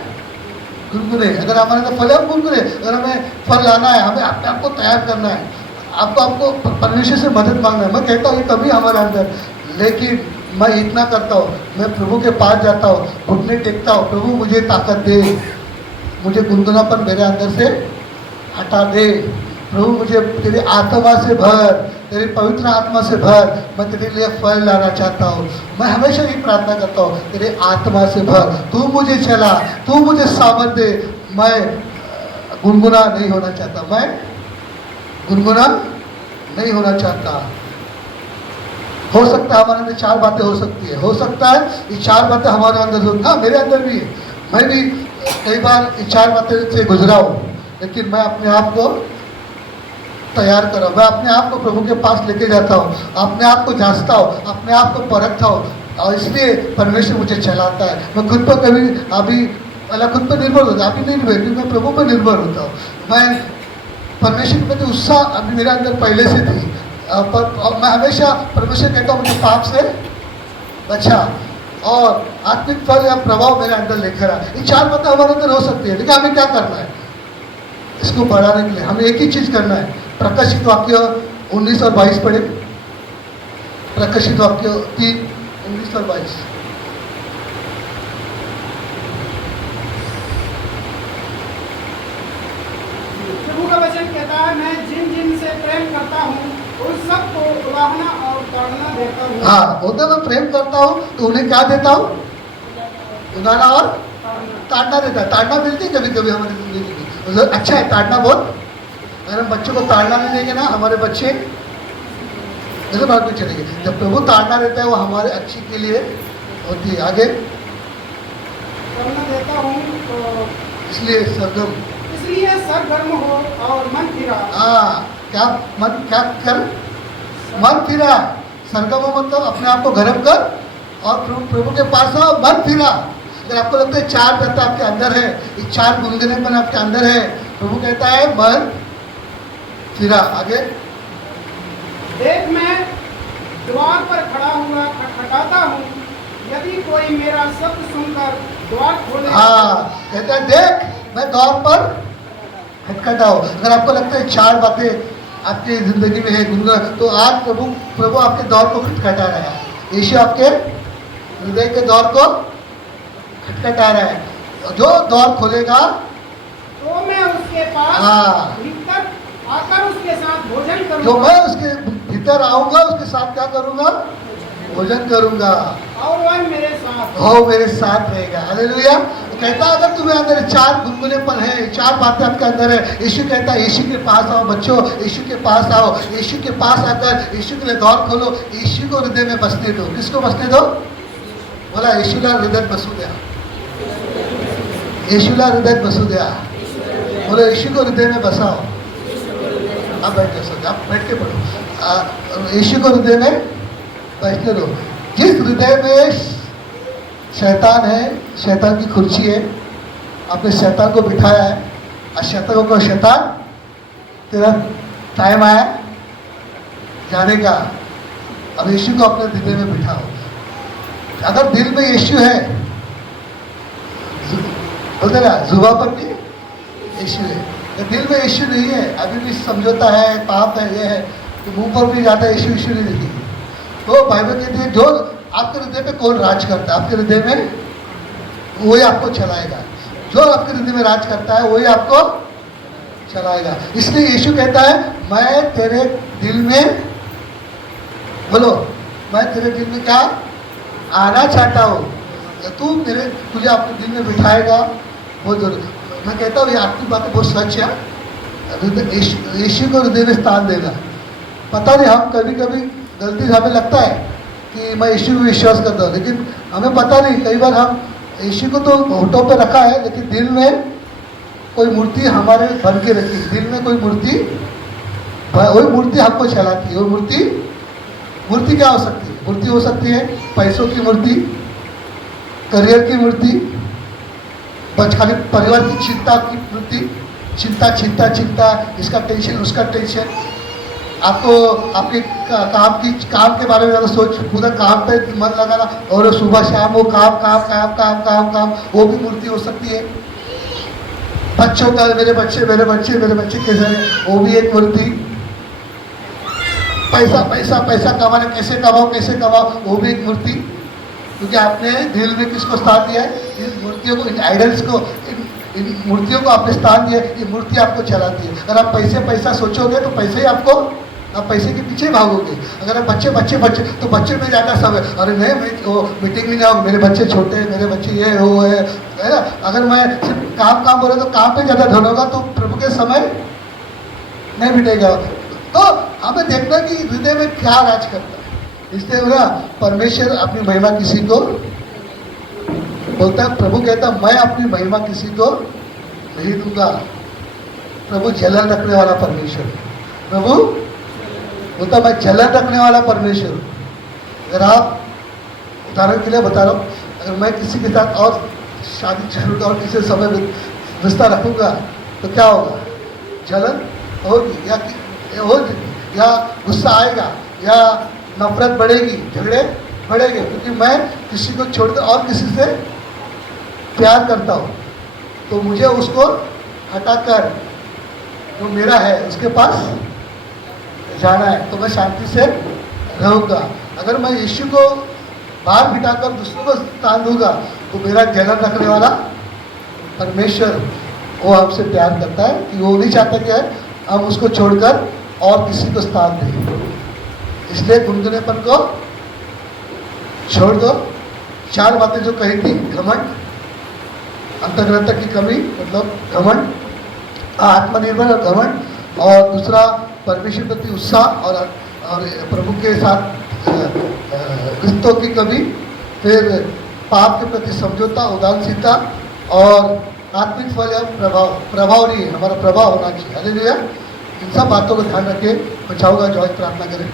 गुनगुने। अगर हमारे तो फल है, हम गुनगुने। अगर हमें फल लाना है, हमें अपने आप को तैयार करना है, आपको परमेश्वर से मदद मांगना है। मैं कहता हूँ ये कभी हमारे अंदर, लेकिन मैं इतना करता हूँ, मैं प्रभु के पास जाता हूँ, घुटने टेकता हूँ, प्रभु मुझे ताकत दे, मुझे गुनगुनापन मेरे अंदर से हटा दे, प्रभु मुझे तेरी आत्मा से भर, तेरी पवित्र आत्मा से भर, मैं तेरे लिए फल लाना चाहता हूँ। मैं हमेशा ही प्रार्थना करता हूँ, तेरे आत्मा से भर, तू मुझे चला, तू मुझे सामर्थ दे। मैं गुनगुना नहीं होना चाहता, मैं गुनगुना नहीं होना चाहता। हो सकता है हमारे अंदर 4 बातें हो सकती है, हो सकता है ये 4 बातें हमारे अंदर हो, हाँ मेरे अंदर भी है। मैं भी कई बार ये 4 बातें से गुजरा हूँ, लेकिन मैं अपने आप को तैयार करो, मैं अपने आप को प्रभु के पास लेके जाता हूँ, अपने आप को जांचता हूँ, अपने आप को परखता हूँ, और इसलिए परमेश्वर मुझे चलाता है। मैं खुद पर कभी अभी खुद पर निर्भर होता, अभी नहीं निर्भर, मैं प्रभु पर निर्भर होता हूँ। मैं परमेश्वर के प्रति उत्साह अभी मेरे अंदर पहले से थी। और मैं हमेशा परमेश्वर कहता हूँ मुझे पाप से बचा और आत्मिक फल या प्रभाव मेरे अंदर लेकर आ। ये 4 बातें हमारे अंदर हो सकती है, लेकिन हमें क्या करना है इसको बढ़ाने के लिए? हमें एक ही चीज़ करना है। प्रकाशित वाक्य 19 और 22 पढ़े। प्रकाशित वाक्य 3, 19 और 22। प्रभु का वचन कहता है, मैं जिन जिन से प्रेम करता हूँ उन सबको उड़ाना और ताड़ना देता हूँ। हाँ, बोलते मैं प्रेम करता हूँ तो उन्हें क्या देता हूँ? उड़ाना और ताड़ना देता है। ताड़ना मिलती है कभी कभी हमारी जिंदगी में, मतलब अच्छा है ताड़ना बहुत। अगर हम बच्चों को ताड़ना नहीं देंगे ना, हमारे बच्चे जैसे बात में चलेंगे। जब प्रभु ताड़ना देता है वो हमारे अच्छी के लिए होती है। आगे ताड़ना देता हूँ तो इसलिए सरगम, इसलिए सरगर्म हो और मन फिरा। हाँ, क्या मन क्या कर? मन फिरा। सरगम मतलब अपने आप को गर्म कर और प्रभु के पास आओ, मन फिरा। अगर आपको लगता है 4 बातें आपके अंदर है, ये 4 गुनगुनेपन आपके अंदर है, प्रभु कहता है मन फिरा। आगे देख मैं द्वार पर खड़ा हुआ खटखटाता हूँ, यदि कोई मेरा शब्द सुनकर द्वार खोले। हाँ, कहता है देख मैं द्वार पर खटखटाओ। अगर आपको लगता है 4 बातें आपकी जिंदगी में है गुनगुन, तो आज प्रभु आपके द्वार को खटखटा रहा है। यीशु आपके हृदय के द्वार को खटखटा रहा है। जो द्वार खोलेगा तो मैं उसके पास हाँ। भीतर आकर उसके साथ भोजन जो करूंगा मैं उसके भीतर आऊंगा उसके साथ क्या करूंगा? भोजन करूंगा और वह मेरे साथ। वो मेरे साथ रहेगा। हालेलुया। वो कहता है अगर तुम्हें अंदर 4 गुनगुनेपन है, 4 बातें आपके अंदर है, यीशु कहता है यीशु के पास आओ बच्चों, यीशु के पास आओ। यीशु के पास आकर यीशु के लिए द्वार खोलो, यीशु को हृदय में बसने दो। किसको बसने दो? बोला यीशुला हृदय बसू द्या, यीशुला हृदय बसू द्या। बोलो यीशु को हृदय में बसाओ। आप बैठ जाओ, आप बैठ के पढ़ो। यीशु को हृदय में बैठने दो। जिस हृदय में शैतान है, शैतान की कुर्सी है, आपने शैतान को बिठाया है, और शैतान को शैतान तेरा टाइम आया जाने का, अब यीशु को अपने हृदय में बिठाओ। अगर दिल में यीशु है, बोलते ना जुबान पर भी यीशु है, तो दिल में यीशु नहीं है, अभी भी समझौता है, पाप है, ये है, तो मुंह पर भी जाता है यीशु यीशु नहीं लिखी। तो बाइबल कहती है जो आपके हृदय में कौन राज करता है, आपके हृदय में वही आपको चलाएगा। जो आपके हृदय में राज करता है वही आपको चलाएगा। इसलिए यीशु कहता है मैं तेरे दिल में, बोलो मैं तेरे दिल में क्या आना चाहता हूँ, तू तुझे अपने दिल में बिठाएगा। बहुत जरूरी, मैं कहता हूँ ये आपकी बातें बहुत सच है। यीशु को हृदय में स्थान देना। पता नहीं हम कभी कभी गलती से हमें लगता है कि मैं यीशु को विश्वास करता हूँ, लेकिन हमें पता नहीं, कई बार हम यीशु को तो होठों पे रखा है लेकिन दिल में कोई मूर्ति हमारे बन के रखी है। दिल में कोई मूर्ति, वही मूर्ति हमको चलाती है। वो मूर्ति क्या हो सकती है? मूर्ति हो सकती है पैसों की मूर्ति, करियर की मूर्ति, खाली परिवार की चिंता की मूर्ति, चिंता चिंता चिंता, इसका टेंशन उसका टेंशन, आपको आपके काम के बारे में ज़्यादा सोच, पूरा काम पे मन लगाना और सुबह शाम वो काम काम काम काम काम काम, वो भी मूर्ति हो सकती है। बच्चों का मेरे बच्चे कैसे हैं, वो भी एक मूर्ति। पैसा पैसा पैसा कमाना, कैसे कमाओ, वो भी एक मूर्ति। क्योंकि आपने दिल में किसको स्थान दिया है? इन मूर्तियों को, इन आइडल्स को, इन मूर्तियों को आपने स्थान दिया। ये मूर्ति आपको चलाती है। अगर आप पैसा सोचोगे तो पैसे ही आपको, आप पैसे के पीछे भागोगे। अगर आप बच्चे तो बच्चे में ज़्यादा सब है। अरे नहीं मैं वो मीटिंग में जाऊँ, मेरे बच्चे छोटे हैं, मेरे बच्चे ये वो है ना। अगर मैं सिर्फ काम बोले तो काम पे ज़्यादा ध्यान होगा, तो प्रभु के समय नहीं मिटेगा। तो हमें देखना कि हृदय में क्या राज करता है। इसलिए ना परमेश्वर अपनी महिमा किसी को बोलता है, प्रभु कहता मैं अपनी महिमा किसी को नहीं दूंगा। प्रभु जलन रखने वाला परमेश्वर, प्रभु बोलता मैं जलन रखने वाला परमेश्वर। अगर आप, उदाहरण के लिए बता रहा हूँ, अगर मैं किसी के साथ और शादी करूँगा और किसी समय रिश्ता रखूँगा तो क्या होगा? जलन होगी या गुस्सा आएगा या नफरत बढ़ेगी, झगड़े बढ़ेंगे, क्योंकि मैं किसी को छोड़कर और किसी से प्यार करता हूँ, तो मुझे उसको हटाकर जो मेरा है उसके पास जाना है, तो मैं शांति से रहूँगा। अगर मैं यीशु को बाहर बिठाकर दूसरों को स्थान दूंगा तो मेरा जलन रखने वाला परमेश्वर वो हमसे प्यार करता है कि वो नहीं चाहता कि हम उसको छोड़कर और किसी को स्थान दें। इसलिए गुनगुनेपन को छोड़ दो। 4 बातें जो कही थी, घमंड, अंतर्गतता की कमी मतलब घमंड, आत्मनिर्भर और घमंड, और दूसरा परमेश्वर प्रति उत्साह और प्रभु के साथ रिश्तों की कमी, फिर पाप के प्रति समझौता, उदासीनता, और आत्मिक फल या प्रभाव नहीं है, हमारा प्रभाव होना चाहिए। हालेलुया। इन सब बातों को ध्यान रखें। मैं चाहूँगा जॉय प्रार्थना करें।